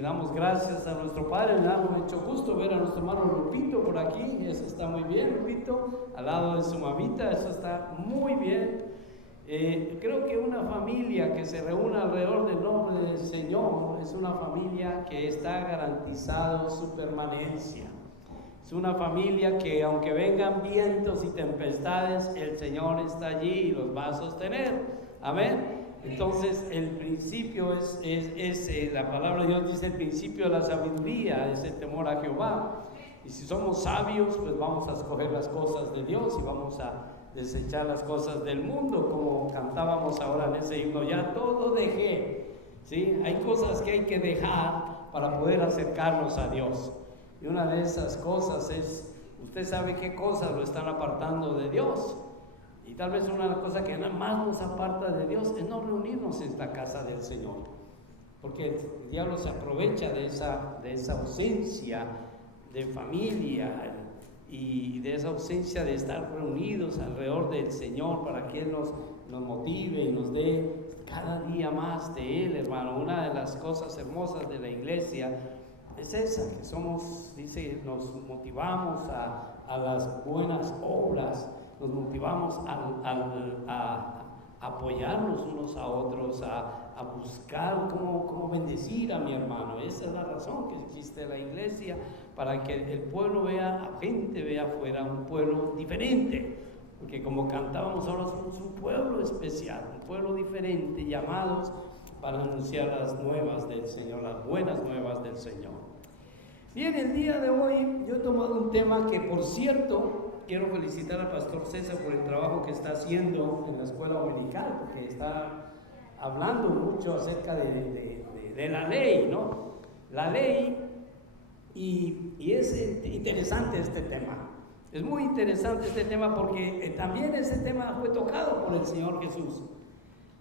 damos gracias a nuestro Padre. Me ha hecho gusto ver a nuestro hermano Lupito por aquí. Eso está muy bien, Lupito, al lado de su mamita. Eso está muy bien. Creo que una familia que se reúne alrededor del nombre del Señor es una familia que está garantizado su permanencia. Es una familia que aunque vengan vientos y tempestades, el Señor está allí y los va a sostener. Amén. Entonces el principio es la palabra de Dios dice: el principio de la sabiduría es el temor a Jehová. Y si somos sabios, pues vamos a escoger las cosas de Dios y vamos a desechar las cosas del mundo, como cantábamos ahora en ese himno: ya todo dejé. ¿Sí? Hay cosas que hay que dejar para poder acercarnos a Dios. Y una de esas cosas es, usted sabe qué cosas lo están apartando de Dios. Y tal vez una cosa que nada más nos aparta de Dios es no reunirnos en la casa del Señor, porque el diablo se aprovecha de esa ausencia de familia y de esa ausencia de estar reunidos alrededor del Señor, para que Él nos motive y nos dé cada día más de Él, hermano. Una de las cosas hermosas de la iglesia es esa, que somos, dice, nos motivamos a las buenas obras. Nos motivamos a apoyarnos unos a otros, a buscar cómo bendecir a mi hermano. Esa es la razón que existe la iglesia, para que el pueblo vea, la gente vea afuera un pueblo diferente. Porque como cantábamos ahora, somos un pueblo especial, un pueblo diferente, llamados para anunciar las nuevas del Señor, las buenas nuevas del Señor. Bien, el día de hoy yo he tomado un tema que, por cierto, quiero felicitar al pastor César por el trabajo que está haciendo en la escuela dominical, porque está hablando mucho acerca de la ley, ¿no? La ley, y es interesante este tema. Es muy interesante este tema porque también ese tema fue tocado por el Señor Jesús.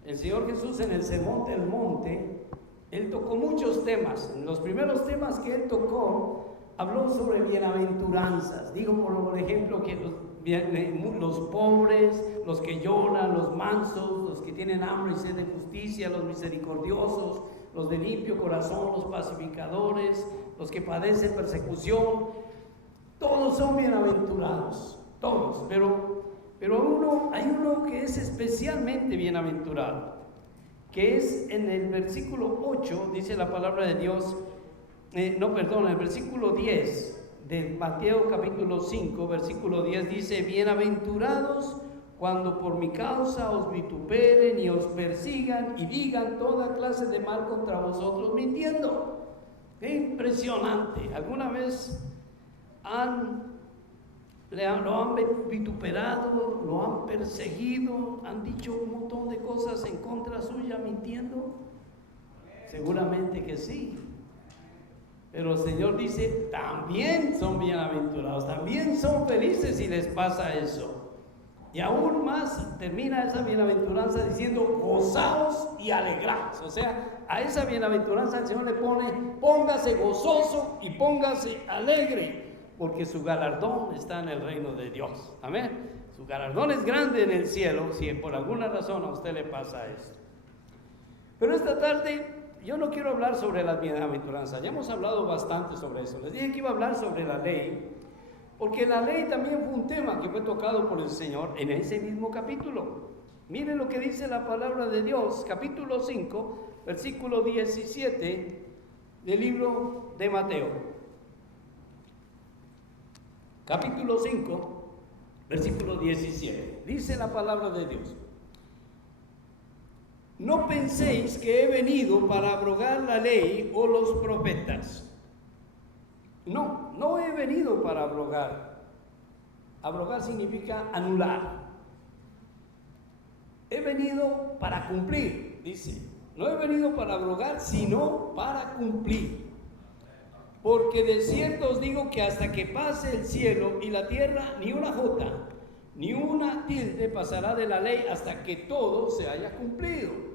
El Señor Jesús en el Sermón del Monte, Él tocó muchos temas. En los primeros temas que Él tocó, habló sobre bienaventuranzas. Digo, por ejemplo, que los pobres, los que lloran, los mansos, los que tienen hambre y sed de justicia, los misericordiosos, los de limpio corazón, los pacificadores, los que padecen persecución, todos son bienaventurados, todos. Pero hay uno que es especialmente bienaventurado, que es en el versículo 8, dice la palabra de Dios. En el versículo 10 de Mateo capítulo 5, versículo 10 dice: bienaventurados cuando por mi causa os vituperen y os persigan y digan toda clase de mal contra vosotros mintiendo. ¡Qué impresionante! ¿Alguna vez lo han vituperado, lo han perseguido, han dicho un montón de cosas en contra suya mintiendo? Seguramente que sí. Pero el Señor dice: también son bienaventurados, también son felices si les pasa eso. Y aún más termina esa bienaventuranza diciendo: gozaos y alegraos. O sea, a esa bienaventuranza el Señor le pone: póngase gozoso y póngase alegre, porque su galardón está en el reino de Dios. Amén. Su galardón es grande en el cielo, si por alguna razón a usted le pasa esto. Pero esta tarde yo no quiero hablar sobre las bienaventuranzas. Ya hemos hablado bastante sobre eso. Les dije que iba a hablar sobre la ley, porque la ley también fue un tema que fue tocado por el Señor en ese mismo capítulo. Miren lo que dice la palabra de Dios, capítulo 5, versículo 17 del libro de Mateo. Capítulo 5, versículo 17. Dice la palabra de Dios: no penséis que he venido para abrogar la ley o los profetas. No he venido para abrogar. Abrogar significa anular. He venido para cumplir, dice. No he venido para abrogar, sino para cumplir. Porque de cierto os digo que hasta que pase el cielo y la tierra, ni una jota, ni una tilde pasará de la ley hasta que todo se haya cumplido.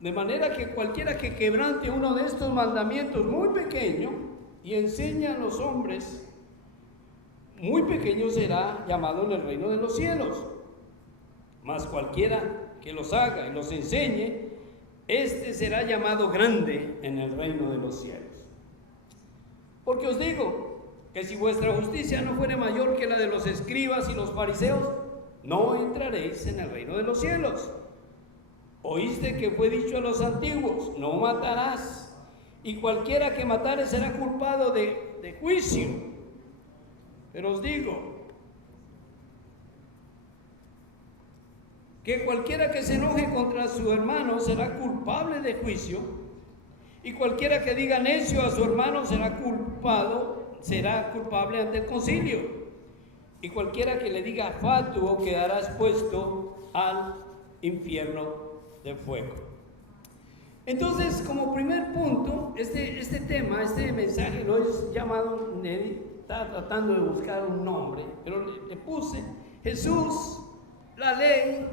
De manera que cualquiera que quebrante uno de estos mandamientos muy pequeño y enseña a los hombres, muy pequeño será llamado en el reino de los cielos. Mas cualquiera que los haga y los enseñe, este será llamado grande en el reino de los cielos. Porque os digo que si vuestra justicia no fuere mayor que la de los escribas y los fariseos, no entraréis en el reino de los cielos. Oíste que fue dicho a los antiguos: no matarás, y cualquiera que matare será culpado de juicio. Pero os digo que cualquiera que se enoje contra su hermano será culpable de juicio, y cualquiera que diga necio a su hermano será culpable ante el concilio, y cualquiera que le diga fatuo quedará expuesto al infierno de fuego. Entonces, como primer punto, este tema, este mensaje lo he llamado, estaba tratando de buscar un nombre, pero le puse Jesús, la ley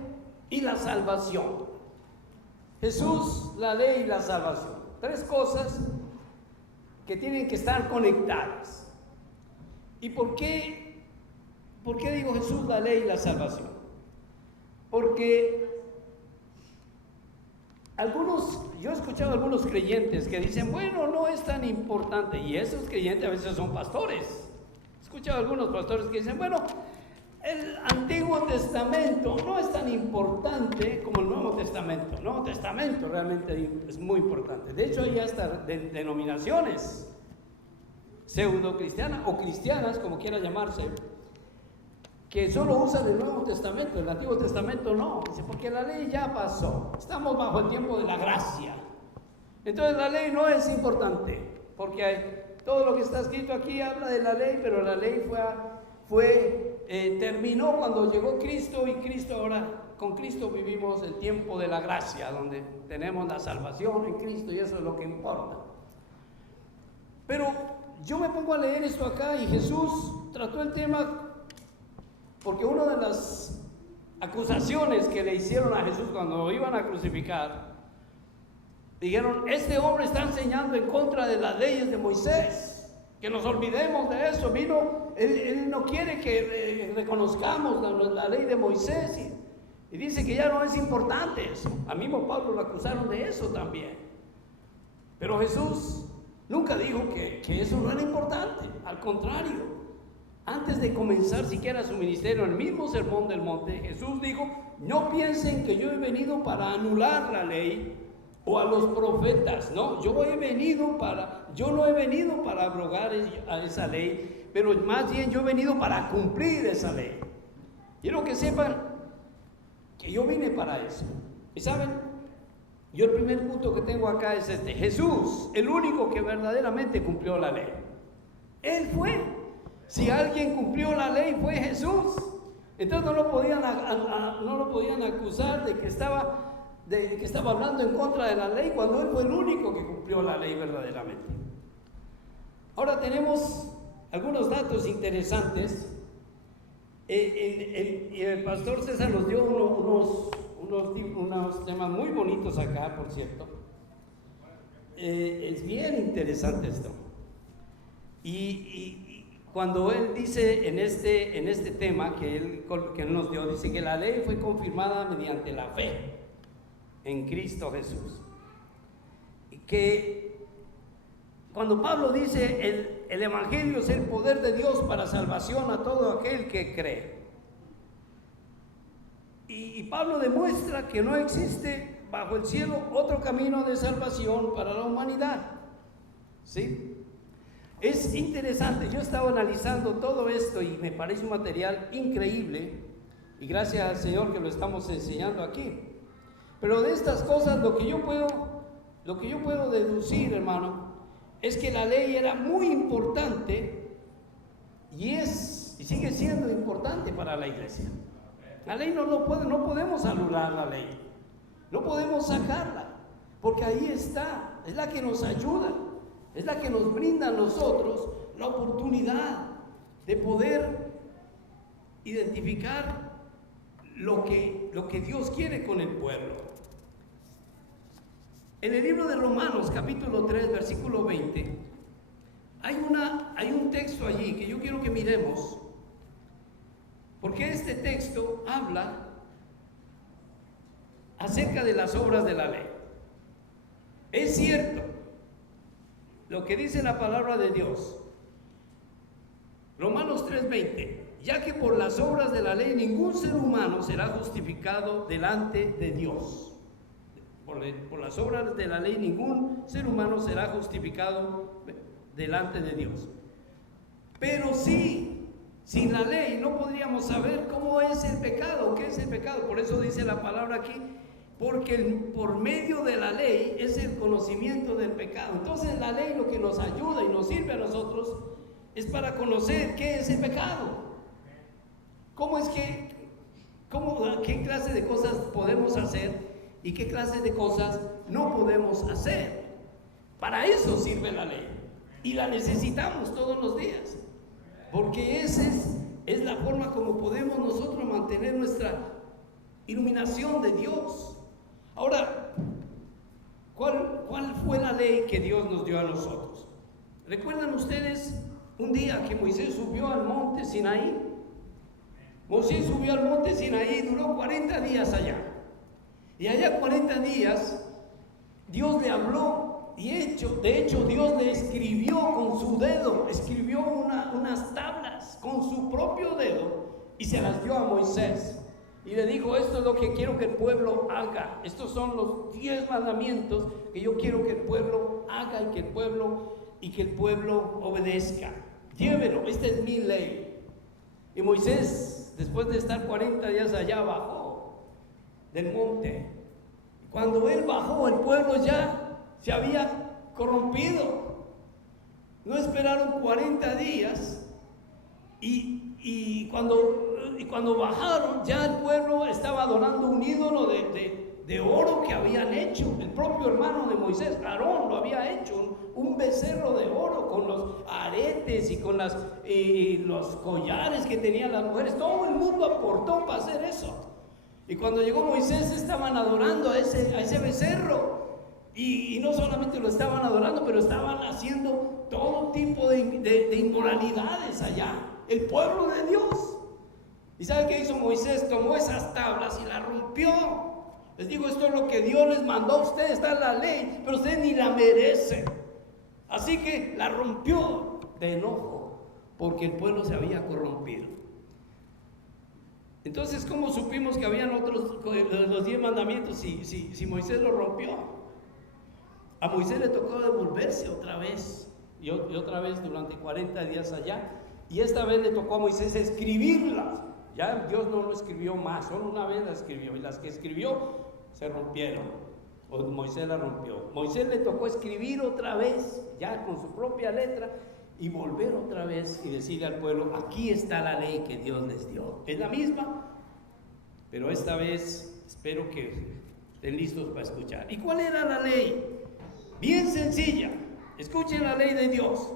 y la salvación. Jesús, la ley y la salvación. Tres cosas que tienen que estar conectadas. ¿Y por qué digo Jesús, la ley y la salvación? Porque yo he escuchado a algunos creyentes que dicen, bueno, no es tan importante, y esos creyentes a veces son pastores. He escuchado a algunos pastores que dicen, bueno, el Antiguo Testamento no es tan importante como el Nuevo Testamento. El Nuevo Testamento realmente es muy importante. De hecho, hay hasta denominaciones pseudo cristianas o cristianas, como quiera llamarse, que solo usan el Nuevo Testamento, el Antiguo Testamento no. Dice, porque la ley ya pasó, estamos bajo el tiempo de la gracia. Entonces la ley no es importante, porque todo lo que está escrito aquí habla de la ley, pero la ley terminó cuando llegó Cristo, y Cristo ahora, con Cristo vivimos el tiempo de la gracia, donde tenemos la salvación en Cristo, y eso es lo que importa. Pero yo me pongo a leer esto acá, y Jesús trató el tema, porque una de las acusaciones que le hicieron a Jesús cuando lo iban a crucificar, dijeron, este hombre está enseñando en contra de las leyes de Moisés, que nos olvidemos de eso. Él no quiere que reconozcamos la ley de Moisés, y dice que ya no es importante eso. A mismo Pablo lo acusaron de eso también. Pero Jesús nunca dijo que eso no era importante. Al contrario, antes de comenzar siquiera su ministerio, en el mismo Sermón del Monte, Jesús dijo, no piensen que yo he venido para anular la ley o a los profetas. No, yo no he venido para abrogar a esa ley, pero más bien yo he venido para cumplir esa ley. Quiero que sepan que yo vine para eso. Y saben, yo el primer punto que tengo acá es este: Jesús, el único que verdaderamente cumplió la ley. Él fue. Si alguien cumplió la ley fue Jesús. Entonces no lo podían acusar de que estaba hablando en contra de la ley, cuando él fue el único que cumplió la ley verdaderamente. Ahora tenemos algunos datos interesantes. El pastor César nos dio unos temas muy bonitos acá, por cierto. Es bien interesante esto. Y cuando él dice en este tema que él nos dio, dice que la ley fue confirmada mediante la fe en Cristo Jesús. Y que cuando Pablo dice el Evangelio es el poder de Dios para salvación a todo aquel que cree. Y Pablo demuestra que no existe bajo el cielo otro camino de salvación para la humanidad. ¿Sí? Es interesante, yo estaba analizando todo esto y me parece un material increíble, y gracias al Señor que lo estamos enseñando aquí. Pero de estas cosas lo que yo puedo deducir, hermano, es que la ley era muy importante y sigue siendo importante para la iglesia. La ley no podemos anular la ley, no podemos sacarla, porque ahí está, es la que nos ayuda. Es la que nos brinda a nosotros la oportunidad de poder identificar lo que Dios quiere con el pueblo. En el libro de Romanos, capítulo 3, versículo 20, hay un texto allí que yo quiero que miremos, porque este texto habla acerca de las obras de la ley. Es cierto lo que dice la palabra de Dios. Romanos 3:20, ya que por las obras de la ley ningún ser humano será justificado delante de Dios. Por las obras de la ley ningún ser humano será justificado delante de Dios. Pero sí, sin la ley no podríamos saber cómo es el pecado, qué es el pecado. Por eso dice la palabra aquí, porque por medio de la ley es el conocimiento del pecado. Entonces la ley lo que nos ayuda y nos sirve a nosotros es para conocer qué es el pecado. ¿Qué clase de cosas podemos hacer y qué clase de cosas no podemos hacer? Para eso sirve la ley y la necesitamos todos los días, porque esa es la forma como podemos nosotros mantener nuestra iluminación de Dios. Ahora, ¿cuál fue la ley que Dios nos dio a nosotros? ¿Recuerdan ustedes un día que Moisés subió al monte Sinaí? Moisés subió al monte Sinaí y duró 40 días allá. Y allá 40 días Dios le habló y de hecho Dios le escribió con su dedo, escribió unas tablas con su propio dedo y se las dio a Moisés. Y le dijo, esto es lo que quiero que el pueblo haga. Estos son los 10 mandamientos que yo quiero que el pueblo haga y que el pueblo obedezca. Llévelo, esta es mi ley. Y Moisés, después de estar 40 días allá, bajó del monte. Cuando él bajó, el pueblo ya se había corrompido. No esperaron 40 días y cuando bajaron, ya el pueblo estaba adorando un ídolo de oro que habían hecho. El propio hermano de Moisés, Aarón, lo había hecho, un becerro de oro con los aretes y con los collares que tenían las mujeres. Todo el mundo aportó para hacer eso. Y cuando llegó Moisés estaban adorando a ese becerro. Y no solamente lo estaban adorando, pero estaban haciendo todo tipo de inmoralidades allá. El pueblo de Dios. ¿Y sabe qué hizo Moisés? Tomó esas tablas y las rompió. Les digo, esto es lo que Dios les mandó a ustedes, está en la ley, pero ustedes ni la merecen. Así que la rompió de enojo, porque el pueblo se había corrompido. Entonces, ¿cómo supimos que habían los 10 mandamientos si Moisés lo rompió? A Moisés le tocó devolverse otra vez, y otra vez durante 40 días allá, y esta vez le tocó a Moisés escribirlas. Ya Dios no lo escribió más, solo una vez la escribió, y las que escribió se rompieron, o Moisés la rompió. Moisés le tocó escribir otra vez, ya con su propia letra, y volver otra vez y decirle al pueblo, aquí está la ley que Dios les dio. Es la misma, pero esta vez espero que estén listos para escuchar. ¿Y cuál era la ley? Bien sencilla. Escuchen la ley de Dios.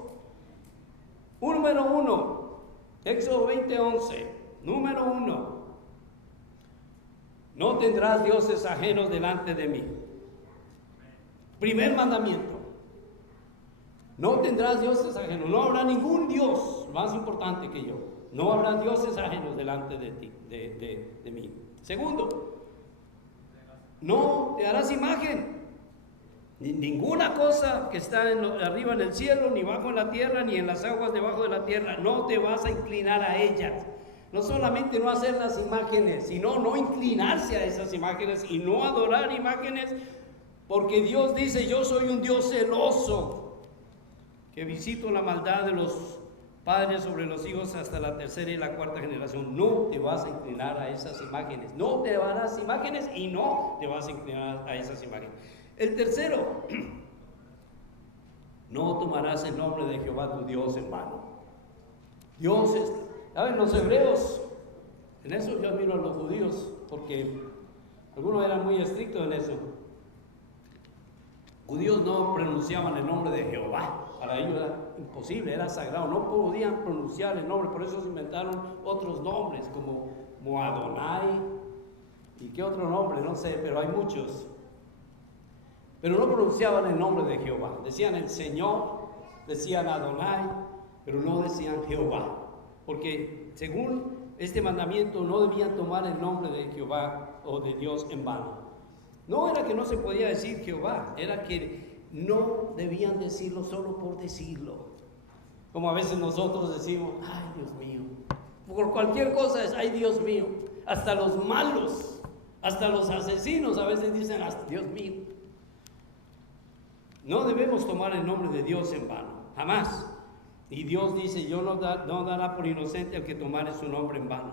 Número 1, Éxodo 20:11. Número 1, no tendrás dioses ajenos delante de mí. Primer mandamiento. No tendrás dioses ajenos. No habrá ningún Dios más importante que yo. No habrá dioses ajenos delante de ti, de mí. Segundo, no te harás imagen. Ninguna cosa que está arriba en el cielo, ni bajo en la tierra, ni en las aguas debajo de la tierra. No te vas a inclinar a ellas. No solamente no hacer las imágenes, sino no inclinarse a esas imágenes y no adorar imágenes, porque Dios dice, yo soy un Dios celoso, que visito la maldad de los padres sobre los hijos hasta la tercera y la cuarta generación. No te vas a inclinar a esas imágenes, no te harás imágenes y no te vas a inclinar a esas imágenes. El tercero, no tomarás el nombre de Jehová tu Dios en vano. Dios es, ¿saben? Los hebreos, en eso yo admiro a los judíos, porque algunos eran muy estrictos en eso. Judíos no pronunciaban el nombre de Jehová, para ellos era imposible, era sagrado, no podían pronunciar el nombre, por eso se inventaron otros nombres como Moadonai y qué otro nombre, no sé, pero hay muchos. Pero no pronunciaban el nombre de Jehová, decían el Señor, decían Adonai, pero no decían Jehová, porque según este mandamiento no debían tomar el nombre de Jehová o de Dios en vano. No era que no se podía decir Jehová, era que no debían decirlo solo por decirlo. Como a veces nosotros decimos, ay Dios mío, por cualquier cosa es, ay Dios mío. Hasta los malos, hasta los asesinos a veces dicen, Dios mío. No debemos tomar el nombre de Dios en vano, jamás. Y Dios dice, yo no dará por inocente al que tomare su nombre en vano.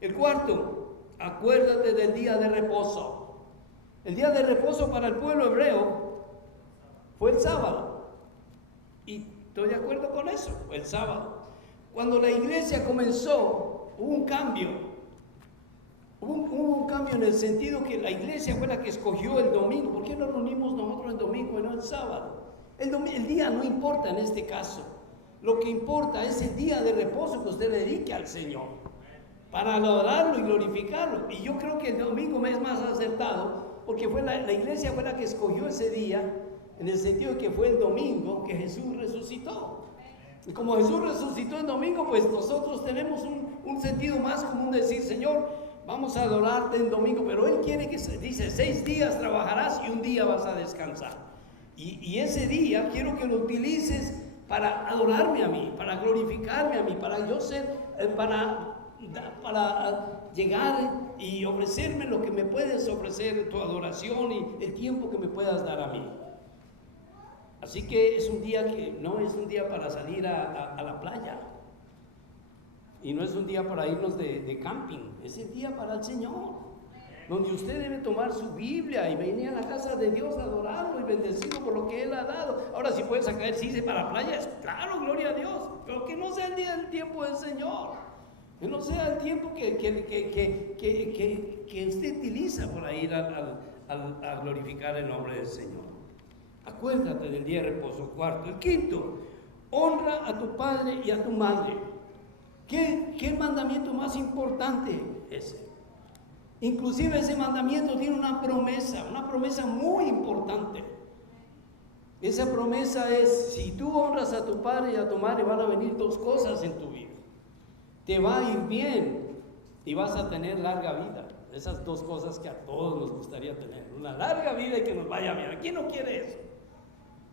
El cuarto, acuérdate del día de reposo. El día de reposo para el pueblo hebreo fue el sábado. Y estoy de acuerdo con eso, fue el sábado. Cuando la iglesia comenzó, hubo un cambio. Hubo un cambio en el sentido que la iglesia fue la que escogió el domingo. ¿Por qué nos reunimos nosotros el domingo y no el sábado? El día no importa en este caso. Lo que importa es el día de reposo que usted le dedique al Señor para adorarlo y glorificarlo. Y yo creo que el domingo es más acertado porque fue la iglesia fue la que escogió ese día, en el sentido de que fue el domingo que Jesús resucitó. Y como Jesús resucitó el domingo, pues nosotros tenemos un sentido más común de decir, Señor, vamos a adorarte en domingo, pero Él quiere que dice, 6 días trabajarás y un día vas a descansar. Y ese día quiero que lo utilices para adorarme a mí, para glorificarme a mí, para yo ser, para llegar y ofrecerme lo que me puedes ofrecer, tu adoración y el tiempo que me puedas dar a mí. Así que es un día que no es un día para salir a la playa. Y no es un día para irnos de camping, es el día para el Señor, donde usted debe tomar su Biblia y venir a la casa de Dios a adorarlo y bendecirlo por lo que Él ha dado. Ahora, si puede sacar el CICE para la playa, es claro, gloria a Dios, pero que no sea el tiempo del Señor, que no sea el tiempo que usted utiliza para ir a glorificar el nombre del Señor. Acuérdate del día de reposo. Cuarto. El quinto, honra a tu padre y a tu madre. ¿Qué mandamiento más importante ese? Inclusive ese mandamiento tiene una promesa muy importante. Esa promesa es, si tú honras a tu padre y a tu madre, van a venir 2 cosas en tu vida. Te va a ir bien y vas a tener larga vida. Esas 2 cosas que a todos nos gustaría tener. Una larga vida y que nos vaya bien. ¿Quién no quiere eso?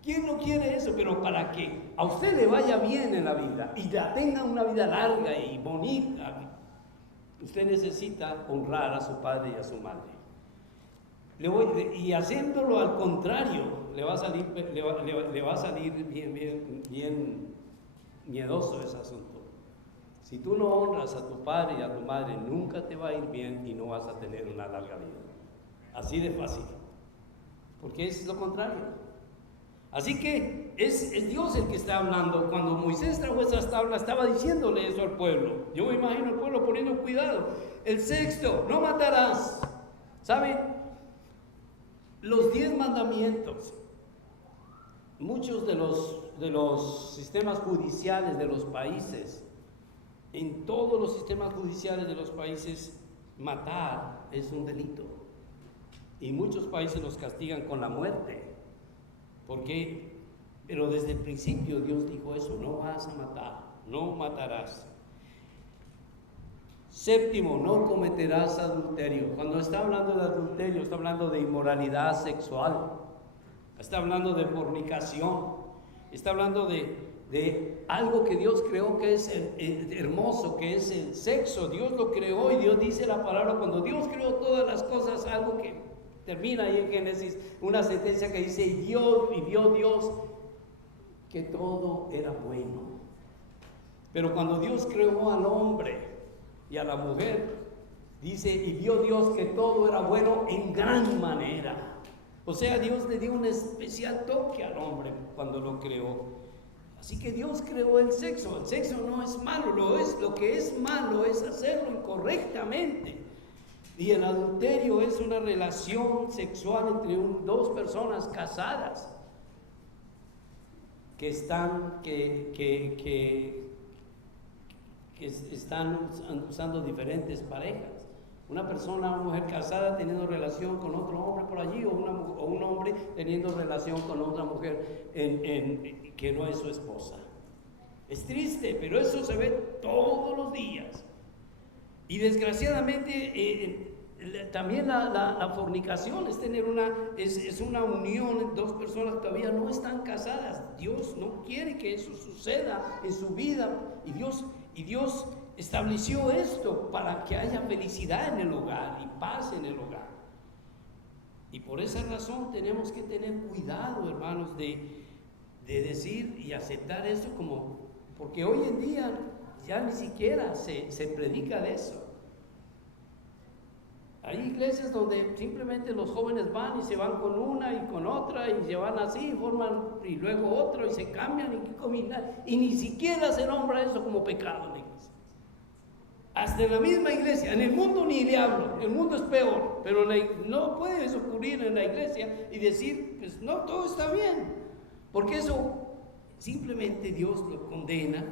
¿Quién no quiere eso? Pero para que a usted le vaya bien en la vida y la tenga una vida larga y bonita, usted necesita honrar a su padre y a su madre. Y haciéndolo al contrario, le va a salir bien miedoso ese asunto. Si tú no honras a tu padre y a tu madre, nunca te va a ir bien y no vas a tener una larga vida. Así de fácil. Porque es lo contrario. Así que es Dios el que está hablando. Cuando Moisés trajo esas tablas, estaba diciéndole eso al pueblo. Yo me imagino al pueblo poniendo cuidado. El sexto, no matarás. ¿Saben? Los 10 mandamientos. Muchos de los sistemas judiciales de los países, en todos los sistemas judiciales de los países, matar es un delito. Y muchos países los castigan con la muerte. Pero desde el principio Dios dijo eso, no vas a matar, no matarás. Séptimo, no cometerás adulterio. Cuando está hablando de adulterio, está hablando de inmoralidad sexual, está hablando de fornicación, está hablando de algo que Dios creó que es hermoso, que es el sexo. Dios lo creó y Dios dice la palabra, cuando Dios creó todas las cosas, algo que termina ahí en Génesis, una sentencia que dice, y vio Dios que todo era bueno. Pero cuando Dios creó al hombre y a la mujer, dice, y vio Dios que todo era bueno en gran manera. O sea, Dios le dio un especial toque al hombre cuando lo creó. Así que Dios creó el sexo no es malo, lo que es malo es hacerlo incorrectamente. Y el adulterio es una relación sexual entre 2 personas casadas que están usando diferentes parejas. Una persona, una mujer casada teniendo relación con otro hombre por allí, o un hombre teniendo relación con otra mujer que no es su esposa. Es triste, pero eso se ve todos los días. Y desgraciadamente También la fornicación es tener es una unión, dos personas que todavía no están casadas. Dios no quiere que eso suceda en su vida, y Dios estableció esto para que haya felicidad en el hogar y paz en el hogar. Y por esa razón tenemos que tener cuidado, hermanos, de decir y aceptar eso porque hoy en día ya ni siquiera se predica de eso. Hay iglesias donde simplemente los jóvenes van y se van con una y con otra y se van así, forman y luego otro y se cambian y ni siquiera se nombra eso como pecado en la iglesia. Hasta en la misma iglesia, en el mundo ni le hablo, el mundo es peor, pero no puede eso ocurrir en la iglesia y decir, pues no, todo está bien, porque eso simplemente Dios lo condena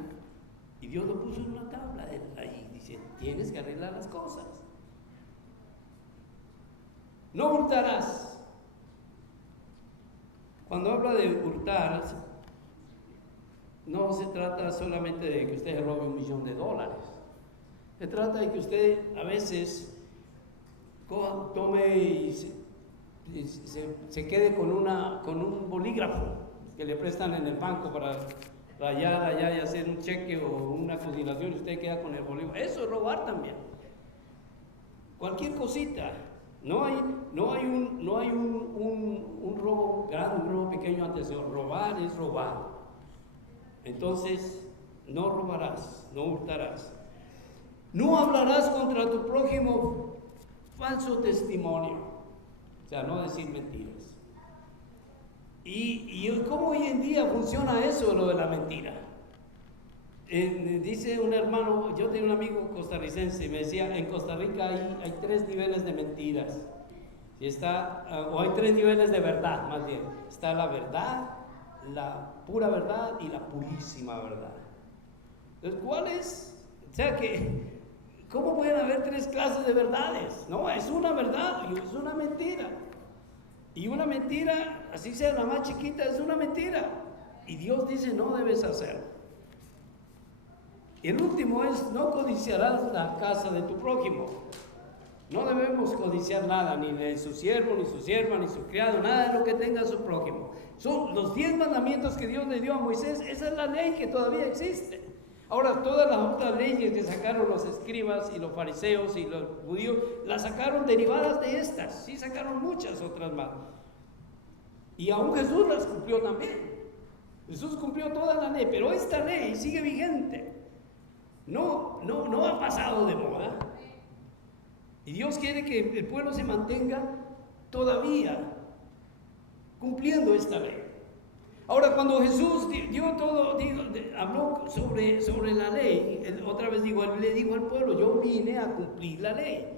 y Dios lo puso en una tabla ahí, dice, tienes que arreglar las cosas. No hurtarás. Cuando habla de hurtar, no se trata solamente de que usted robe $1,000,000. Se trata de que usted a veces tome y se quede con un bolígrafo que le prestan en el banco para rayar allá y hacer un cheque o una coordinación, y usted queda con el bolígrafo. Eso es robar también. Cualquier cosita. No hay un robo grande, un robo pequeño antes de robar es robar. Entonces, no robarás, no hurtarás. No hablarás contra tu prójimo falso testimonio, o sea, no decir mentiras. ¿Y cómo hoy en día funciona eso, lo de la mentira? Dice un hermano, yo tengo un amigo costarricense, me decía, en Costa Rica hay 3 niveles de mentiras, o hay 3 niveles de verdad, más bien. Está la verdad, la pura verdad y la purísima verdad. Entonces, ¿cuál es? O sea que, ¿cómo pueden haber 3 clases de verdades? No, es una verdad y es una mentira. Y una mentira, así sea la más chiquita, es una mentira. Y Dios dice, no debes hacerlo. El último es, no codiciarás la casa de tu prójimo. No debemos codiciar nada, ni de su siervo, ni su sierva, ni su criado, nada de lo que tenga su prójimo. Son los 10 mandamientos que Dios le dio a Moisés. Esa es la ley que todavía existe. Ahora, todas las otras leyes que sacaron los escribas y los fariseos y los judíos, las sacaron derivadas de estas. Sí, sacaron muchas otras más. Y aún Jesús las cumplió también. Jesús cumplió toda la ley, pero esta ley sigue vigente. No ha pasado de moda. Y Dios quiere que el pueblo se mantenga todavía cumpliendo esta ley. Ahora, cuando Jesús habló sobre la ley, otra vez él le dijo al pueblo, yo vine a cumplir la ley.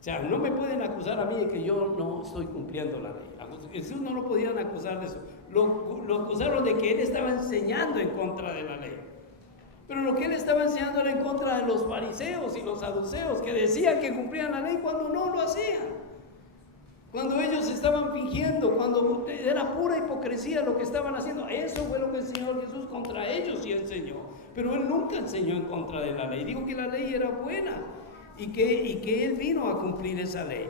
O sea, no me pueden acusar a mí de que yo no estoy cumpliendo la ley. Jesús no lo podían acusar de eso. Lo acusaron de que él estaba enseñando en contra de la ley. Pero lo que él estaba enseñando era en contra de los fariseos y los saduceos, que decían que cumplían la ley cuando no lo hacían. Cuando ellos estaban fingiendo, cuando era pura hipocresía lo que estaban haciendo. Eso fue lo que el Señor Jesús contra ellos sí enseñó. Pero Él nunca enseñó en contra de la ley. Dijo que la ley era buena y que Él vino a cumplir esa ley.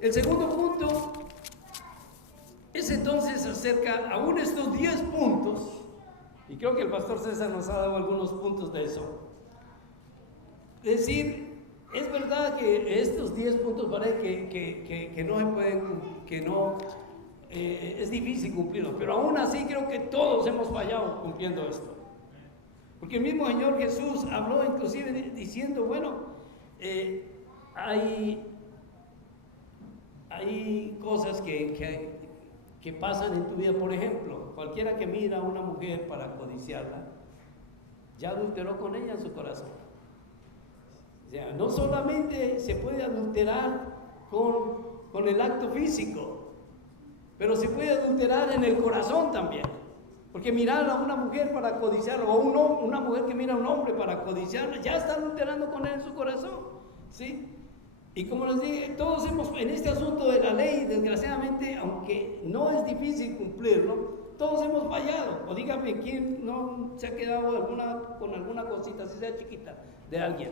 El segundo punto es entonces acerca aún estos 10 puntos. Y creo que el pastor César nos ha dado algunos puntos de eso. Es decir, es verdad que estos 10 puntos parece que no se pueden, es difícil cumplirlos, pero aún así creo que todos hemos fallado cumpliendo esto. Porque el mismo Señor Jesús habló inclusive diciendo, bueno, hay cosas que pasan en tu vida. Por ejemplo, cualquiera que mira a una mujer para codiciarla, ya adulteró con ella en su corazón. O sea, no solamente se puede adulterar con el acto físico, pero se puede adulterar en el corazón también. Porque mirar a una mujer para codiciarla, o una mujer que mira a un hombre para codiciarla, ya está adulterando con él en su corazón, ¿sí? Y como les dije, todos en este asunto de la ley, desgraciadamente, aunque no es difícil cumplirlo, todos hemos fallado. O dígame, ¿quién no se ha quedado con alguna cosita, si sea chiquita, de alguien?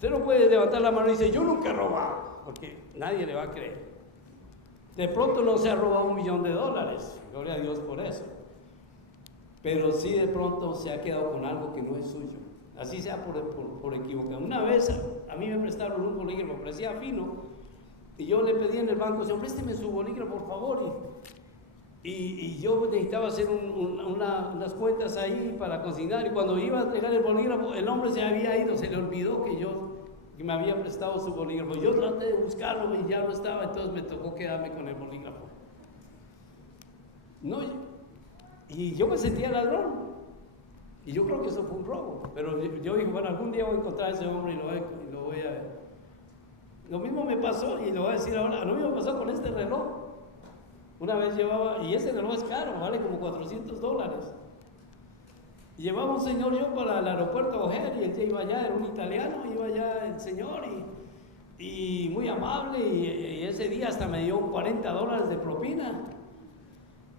Usted no puede levantar la mano y decir, yo nunca he robado, porque nadie le va a creer. De pronto no se ha robado $1 millón, gloria a Dios por eso. Pero sí de pronto se ha quedado con algo que no es suyo. Así sea por equivocación. Una vez a mí me prestaron un bolígrafo, parecía fino, y yo le pedí en el banco, señor, présteme su bolígrafo, por favor. Y yo necesitaba hacer unas cuentas ahí para consignar, y cuando iba a entregar el bolígrafo, el hombre se había ido, se le olvidó que me había prestado su bolígrafo. Yo traté de buscarlo y ya no estaba, entonces me tocó quedarme con el bolígrafo. No, y yo me sentía ladrón. Y yo creo que eso fue un robo. Pero yo dije, bueno, algún día voy a encontrar a ese hombre y lo voy a ver. Lo mismo me pasó, y lo voy a decir ahora, lo mismo pasó con este reloj. Una vez llevaba, y ese reloj es caro, vale como $400. Y llevaba un señor yo para el aeropuerto O'Hare, y él ya iba allá, era un italiano, iba allá el señor, y muy amable, y ese día hasta me dio $40 de propina.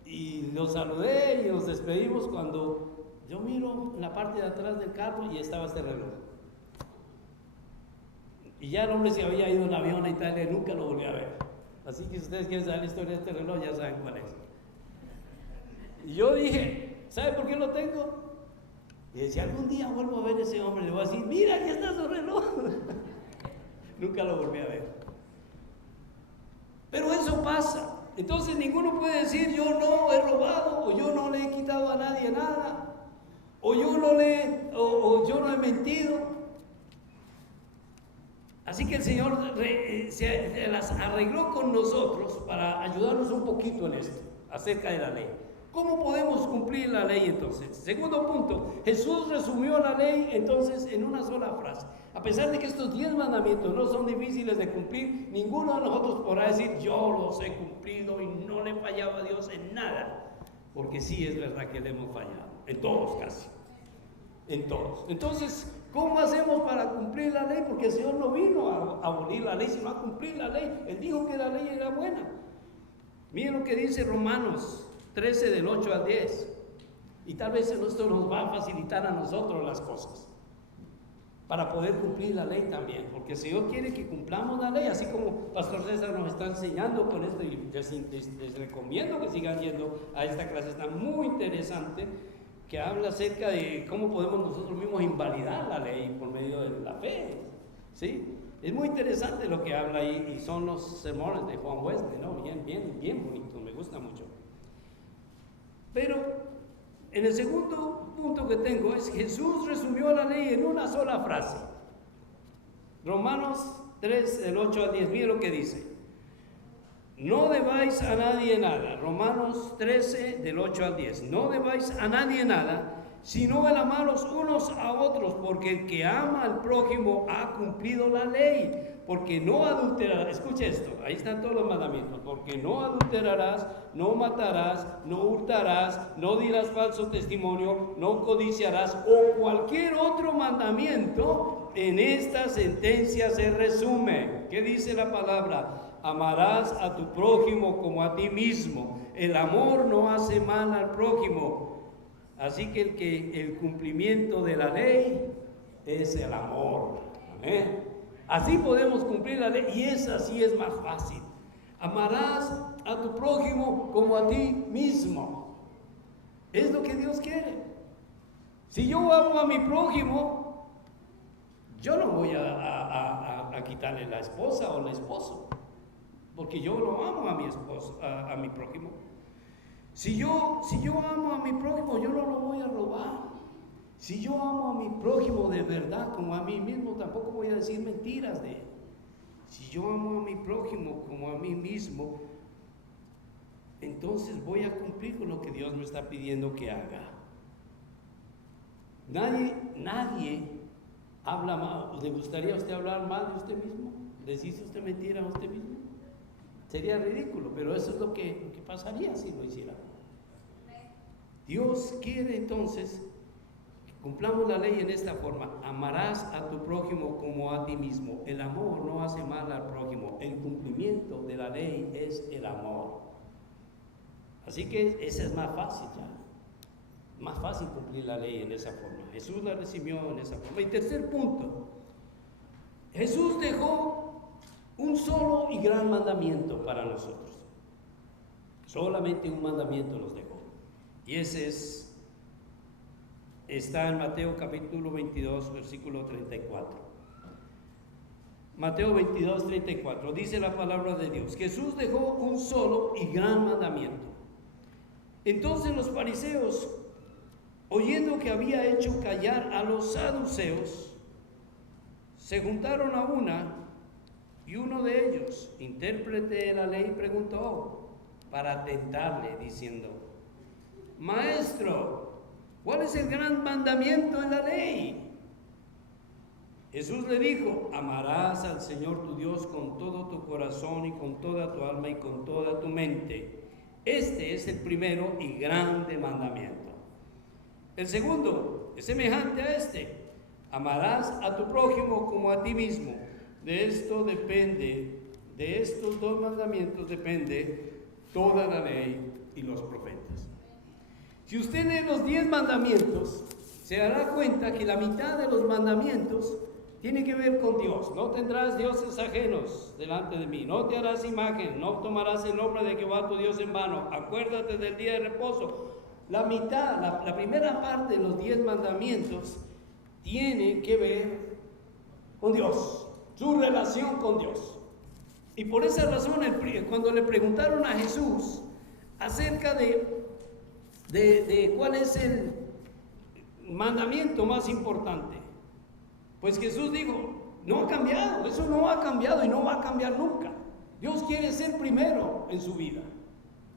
Y lo saludé y nos despedimos cuando yo miro en la parte de atrás del carro y estaba este reloj. Y ya el hombre se había ido en avión a Italia y nunca lo volví a ver. Así que si ustedes quieren saber la historia de este reloj, ya saben cuál es. Y yo dije, ¿sabe por qué lo tengo? Y decía, algún día vuelvo a ver a ese hombre, le voy a decir, mira, aquí está su reloj. Nunca lo volví a ver. Pero eso pasa. Entonces ninguno puede decir, yo no he robado, o yo no le he quitado a nadie nada, o yo no he mentido. Así que el Señor se las arregló con nosotros para ayudarnos un poquito en esto, acerca de la ley. ¿Cómo podemos cumplir la ley entonces? Segundo punto, Jesús resumió la ley entonces en una sola frase. A pesar de que estos 10 mandamientos no son difíciles de cumplir, ninguno de nosotros podrá decir, yo los he cumplido y no le he fallado a Dios en nada. Porque sí es verdad que le hemos fallado, en todos casi, en todos. Entonces, ¿cómo hacemos para cumplir la ley? Porque el Señor no vino a abolir la ley, sino a cumplir la ley. Él dijo que la ley era buena. Miren lo que dice Romanos 13 del 8 al 10. Y tal vez esto nos va a facilitar a nosotros las cosas para poder cumplir la ley también, porque el Señor quiere que cumplamos la ley, así como Pastor César nos está enseñando con esto, y les recomiendo que sigan yendo a esta clase, está muy interesante, que habla acerca de cómo podemos nosotros mismos invalidar la ley por medio de la fe, ¿sí? Es muy interesante lo que habla ahí, y son los sermones de Juan Wesley, ¿no? Bien bonitos, me gusta mucho. Pero en el segundo punto que tengo es Jesús resumió la ley en una sola frase. Romanos 3, del 8 al 10, miren lo que dice. No debáis a nadie nada. Romanos 13, del 8 al 10. No debáis a nadie nada, sino el amaros unos a otros, porque el que ama al prójimo ha cumplido la ley. Porque no adulterarás, escucha esto, ahí están todos los mandamientos. Porque no adulterarás, no matarás, no hurtarás, no dirás falso testimonio, no codiciarás, o cualquier otro mandamiento. En esta sentencia se resume. ¿Qué dice la palabra? Amarás a tu prójimo como a ti mismo. El amor no hace mal al prójimo. Así que el cumplimiento de la ley es el amor. Amén. Así podemos cumplir la ley, y esa sí es más fácil. Amarás a tu prójimo como a ti mismo. Es lo que Dios quiere. Si yo amo a mi prójimo, yo no voy a quitarle la esposa o el esposo, porque yo lo amo a mi esposo, a mi prójimo. Si yo amo a mi prójimo, yo no lo voy a robar. Si yo amo a mi prójimo de verdad como a mí mismo, tampoco voy a decir mentiras de él. Si yo amo a mi prójimo como a mí mismo, entonces voy a cumplir con lo que Dios me está pidiendo que haga. Nadie habla mal. ¿Le gustaría a usted hablar mal de usted mismo? ¿Decirse usted mentira a usted mismo? Sería ridículo, pero eso es lo que pasaría si lo hiciera. Dios quiere entonces que cumplamos la ley en esta forma. Amarás a tu prójimo como a ti mismo. El amor no hace mal al prójimo. El cumplimiento de la ley es el amor. Así que esa es más fácil ya. Más fácil cumplir la ley en esa forma. Jesús la recibió en esa forma. Y tercer punto, Jesús dejó un solo y gran mandamiento para nosotros. Solamente un mandamiento nos dejó. Y ese está en Mateo capítulo 22, versículo 34. Mateo 22, 34. Dice la palabra de Dios. Jesús dejó un solo y gran mandamiento. Entonces los fariseos, oyendo que había hecho callar a los saduceos, se juntaron a una, y uno de ellos, intérprete de la ley, preguntó para tentarle, diciendo: Maestro, ¿cuál es el gran mandamiento en la ley? Jesús le dijo: amarás al Señor tu Dios con todo tu corazón y con toda tu alma y con toda tu mente. Este es el primero y grande mandamiento. El segundo es semejante a este: amarás a tu prójimo como a ti mismo. De estos dos mandamientos depende toda la ley y los profetas. Si usted lee los 10 mandamientos, se dará cuenta que la mitad de los mandamientos tiene que ver con Dios. No tendrás dioses ajenos delante de mí, no te harás imagen, no tomarás el nombre de Jehová tu Dios en vano, acuérdate del día de reposo. La mitad, la primera parte de los 10 mandamientos tiene que ver con Dios, su relación con Dios. Y por esa razón, cuando le preguntaron a Jesús acerca de cuál es el mandamiento más importante, pues Jesús dijo: no ha cambiado, eso no ha cambiado y no va a cambiar nunca. Dios quiere ser primero en su vida.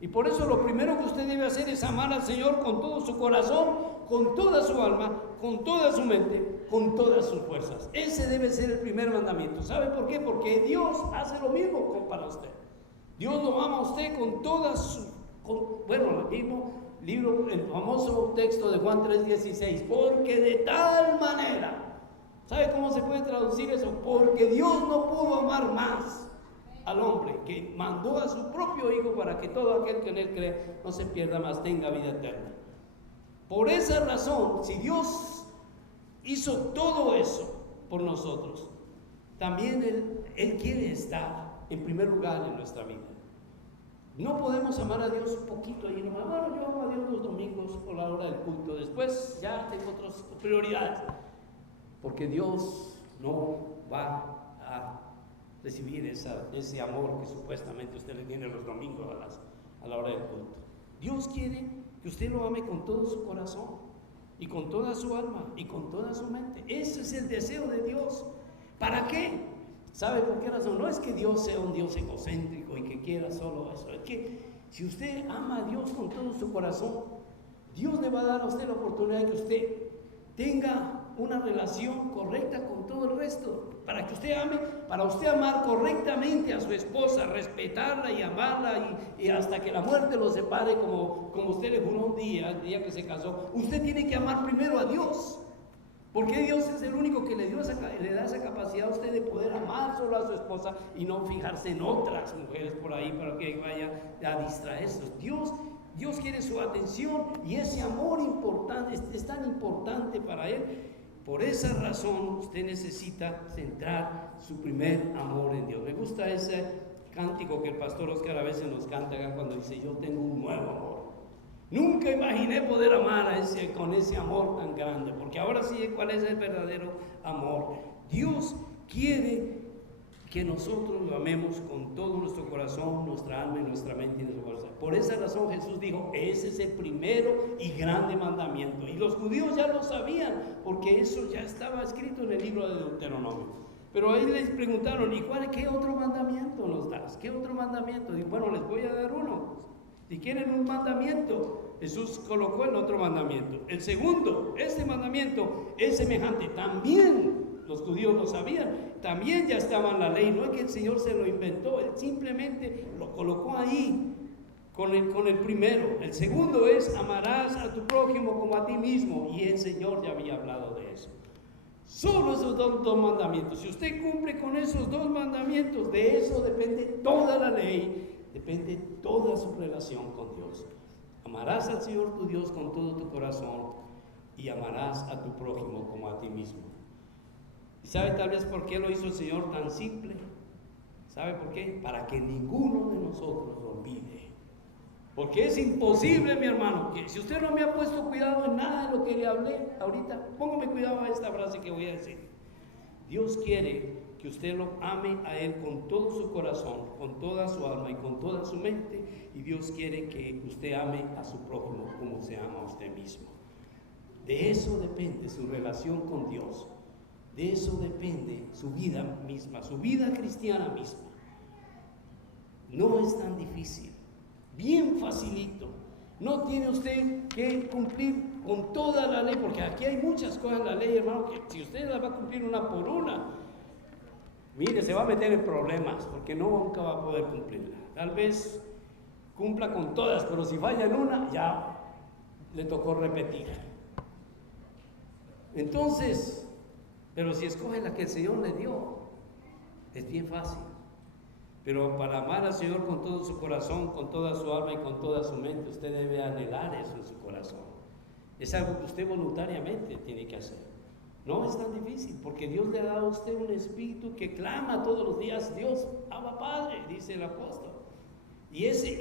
Y por eso lo primero que usted debe hacer es amar al Señor con todo su corazón, con toda su alma, con toda su mente, con todas sus fuerzas. Ese debe ser el primer mandamiento. ¿Sabe por qué? Porque Dios hace lo mismo para usted. Dios lo ama a usted con todas sus... el mismo libro, el famoso texto de Juan 3:16. Porque de tal manera... ¿Sabe cómo se puede traducir eso? Porque Dios no pudo amar más al hombre, que mandó a su propio Hijo para que todo aquel que en él cree no se pierda, mas tenga vida eterna. Por esa razón, si Dios hizo todo eso por nosotros, también Él quiere estar en primer lugar en nuestra vida. No podemos amar a Dios un poquito y no, bueno, yo amo a Dios los domingos por la hora del culto, después ya tengo otras prioridades, porque Dios no va a recibir ese amor que supuestamente usted le tiene los domingos a la hora del culto. Dios quiere que usted lo ame con todo su corazón y con toda su alma y con toda su mente. Ese es el deseo de Dios. ¿Para qué? ¿Sabe por qué razón? No es que Dios sea un Dios egocéntrico y que quiera solo eso. Es que si usted ama a Dios con todo su corazón, Dios le va a dar a usted la oportunidad de que usted tenga una relación correcta con todo el resto, para que usted ame, para usted amar correctamente a su esposa, respetarla y amarla y hasta que la muerte lo separe, como usted le juró un día, el día que se casó. Usted tiene que amar primero a Dios, porque Dios es el único que le da esa capacidad a usted de poder amar solo a su esposa y no fijarse en otras mujeres por ahí para que vaya a distraerse. Dios quiere su atención y ese amor importante es tan importante para Él. Por esa razón usted necesita centrar su primer amor en Dios. Me gusta ese cántico que el pastor Oscar a veces nos canta acá cuando dice: yo tengo un nuevo amor. Nunca imaginé poder amar con ese amor tan grande, porque ahora sí, ¿cuál es el verdadero amor? Dios quiere que nosotros lo amemos con todo nuestro corazón, nuestra alma y nuestra mente y nuestra fuerza. Por esa razón Jesús dijo: ese es el primero y grande mandamiento. Y los judíos ya lo sabían, porque eso ya estaba escrito en el libro de Deuteronomio. Pero ahí les preguntaron: ¿y qué otro mandamiento nos das? ¿Qué otro mandamiento? Y bueno, les voy a dar uno. Si quieren un mandamiento, Jesús colocó el otro mandamiento. El segundo, este mandamiento es semejante. También los judíos lo sabían, también ya estaba en la ley. No es que el Señor se lo inventó, Él simplemente lo colocó ahí con el primero. El segundo es: amarás a tu prójimo como a ti mismo. Y el Señor ya había hablado de eso. Solo esos dos mandamientos. Si usted cumple con esos dos mandamientos, de eso depende toda la ley. Depende toda su relación con Dios. Amarás al Señor tu Dios con todo tu corazón y amarás a tu prójimo como a ti mismo. ¿Y sabe tal vez por qué lo hizo el Señor tan simple? ¿Sabe por qué? Para que ninguno de nosotros lo olvide. Porque es imposible, mi hermano, que si usted no me ha puesto cuidado en nada de lo que le hablé ahorita, póngame cuidado a esta frase que voy a decir. Dios quiere que usted lo ame a Él con todo su corazón, con toda su alma y con toda su mente, y Dios quiere que usted ame a su prójimo como se ama a usted mismo. De eso depende su relación con Dios, de eso depende su vida misma, su vida cristiana misma. No es tan difícil, bien facilito. No tiene usted que cumplir con toda la ley, porque aquí hay muchas cosas en la ley, hermano, que si usted las va a cumplir una por una, mire, se va a meter en problemas, porque nunca va a poder cumplirla. Tal vez cumpla con todas, pero si falla en una, ya le tocó repetir. Entonces, pero si escoge la que el Señor le dio, es bien fácil. Pero para amar al Señor con todo su corazón, con toda su alma y con toda su mente, usted debe anhelar eso en su corazón. Es algo que usted voluntariamente tiene que hacer. No es tan difícil, porque Dios le ha dado a usted un espíritu que clama todos los días: Dios, Abba Padre, dice el apóstol. Y ese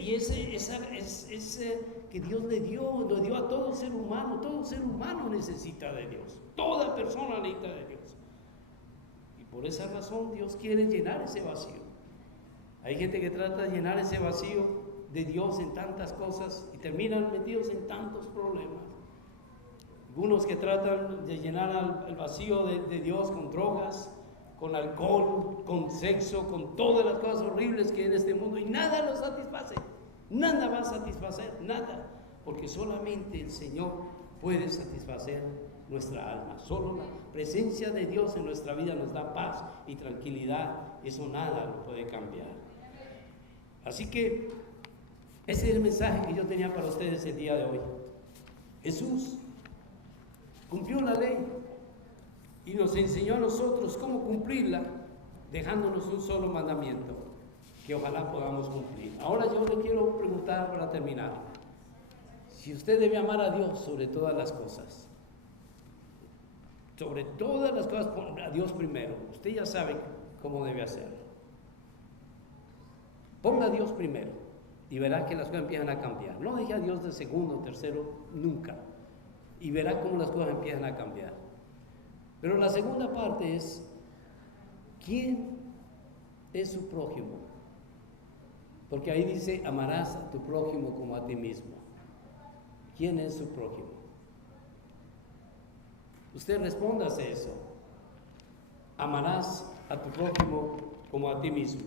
que Dios le dio, lo dio a todo ser humano. Todo ser humano necesita de Dios. Toda persona necesita de Dios. Y por esa razón Dios quiere llenar ese vacío. Hay gente que trata de llenar ese vacío de Dios en tantas cosas y terminan metidos en tantos problemas. Algunos que tratan de llenar el vacío de Dios con drogas, con alcohol, con sexo, con todas las cosas horribles que hay en este mundo, y nada los satisface. Nada va a satisfacer, nada, porque solamente el Señor puede satisfacer nuestra alma. Solo la presencia de Dios en nuestra vida nos da paz y tranquilidad. Eso nada lo puede cambiar. Así que ese es el mensaje que yo tenía para ustedes el día de hoy. Jesús cumplió la ley y nos enseñó a nosotros cómo cumplirla, dejándonos un solo mandamiento que ojalá podamos cumplir. Ahora yo le quiero preguntar para terminar: si usted debe amar a Dios sobre todas las cosas, a Dios primero, usted ya sabe cómo debe hacerlo. Ponga a Dios primero y verá que las cosas empiezan a cambiar. No deje a Dios de segundo, tercero, nunca. Y verá cómo las cosas empiezan a cambiar. Pero la segunda parte es: ¿quién es su prójimo? Porque ahí dice: amarás a tu prójimo como a ti mismo. ¿Quién es su prójimo? Usted respóndase eso. Amarás a tu prójimo como a ti mismo.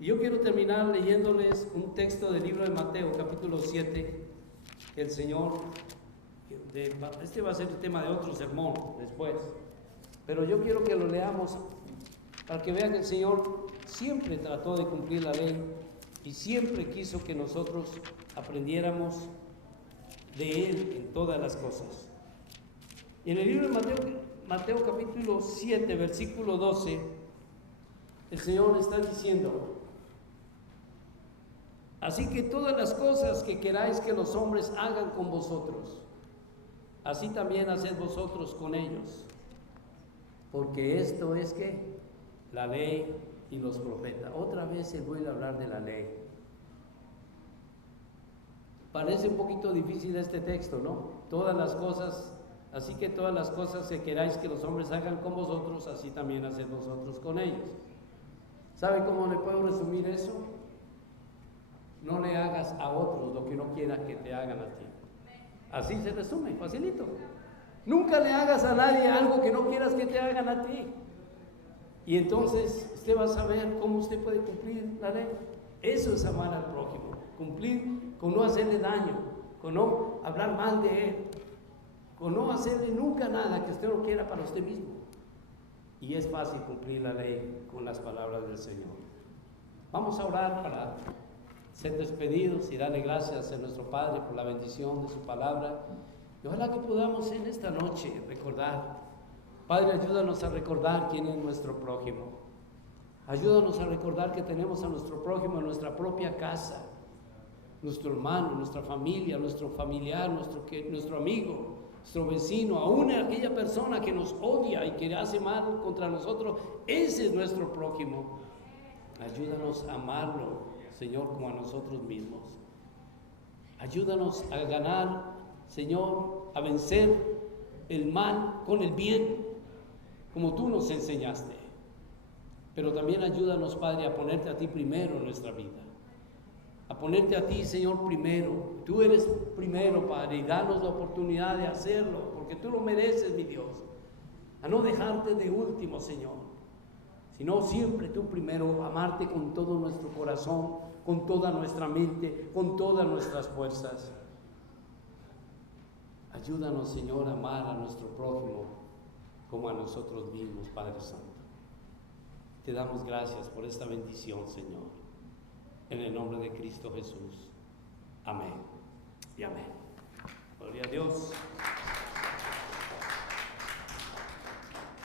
Y yo quiero terminar leyéndoles un texto del libro de Mateo, capítulo 7, que el Señor, este va a ser el tema de otro sermón después, pero yo quiero que lo leamos para que vean que el Señor siempre trató de cumplir la ley y siempre quiso que nosotros aprendiéramos de Él en todas las cosas. Y en el libro de Mateo capítulo 7, versículo 12, el Señor está diciendo: así que todas las cosas que queráis que los hombres hagan con vosotros, así también haced vosotros con ellos, porque esto es que la ley y los profetas. Otra vez se vuelve a hablar de la ley. Parece un poquito difícil este texto, ¿no? Todas las cosas, así que todas las cosas que queráis que los hombres hagan con vosotros, así también haced vosotros con ellos. ¿Sabe cómo le puedo resumir eso? No le hagas a otros lo que no quieras que te hagan a ti. Así se resume, facilito. Nunca le hagas a nadie algo que no quieras que te hagan a ti. Y entonces usted va a saber cómo usted puede cumplir la ley. Eso es amar al prójimo. Cumplir con no hacerle daño, con no hablar mal de él, con no hacerle nunca nada que usted no quiera para usted mismo. Y es fácil cumplir la ley con las palabras del Señor. Vamos a orar para ser despedidos y darle gracias a nuestro Padre por la bendición de su palabra. Y ojalá que podamos en esta noche recordar. Padre, ayúdanos a recordar quién es nuestro prójimo. Ayúdanos a recordar que tenemos a nuestro prójimo en nuestra propia casa, nuestro hermano, nuestra familia, nuestro familiar, nuestro amigo, nuestro vecino, aún aquella persona que nos odia y que hace mal contra nosotros, ese es nuestro prójimo. Ayúdanos a amarlo, Señor, como a nosotros mismos. Ayúdanos a ganar, Señor, a vencer el mal con el bien, como tú nos enseñaste. Pero también ayúdanos, Padre, a ponerte a ti primero en nuestra vida. A ponerte a ti, Señor, primero. Tú eres primero, Padre, y danos la oportunidad de hacerlo, porque tú lo mereces, mi Dios. A no dejarte de último, Señor, sino siempre tú primero, amarte con todo nuestro corazón, con toda nuestra mente, con todas nuestras fuerzas. Ayúdanos, Señor, a amar a nuestro prójimo como a nosotros mismos, Padre Santo. Te damos gracias por esta bendición, Señor. En el nombre de Cristo Jesús. Amén y amén. Gloria a Dios.